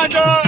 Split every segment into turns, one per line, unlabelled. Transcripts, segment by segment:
Chicago!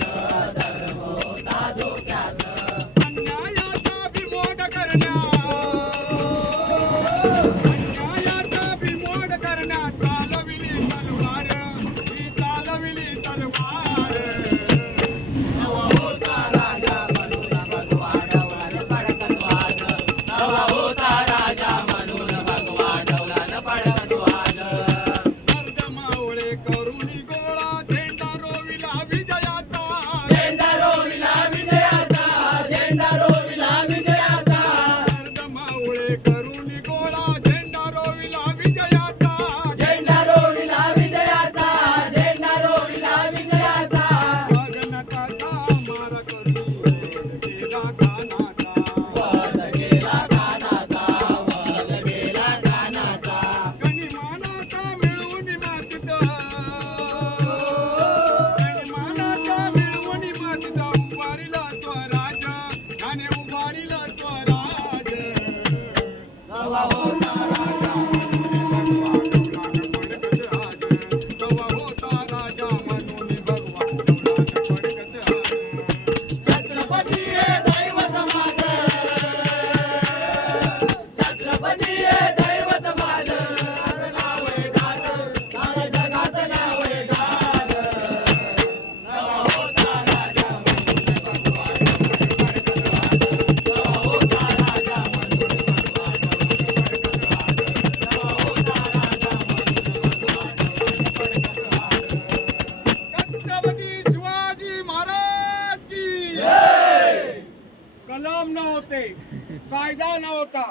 गुलाम नव्हते कायदा होता.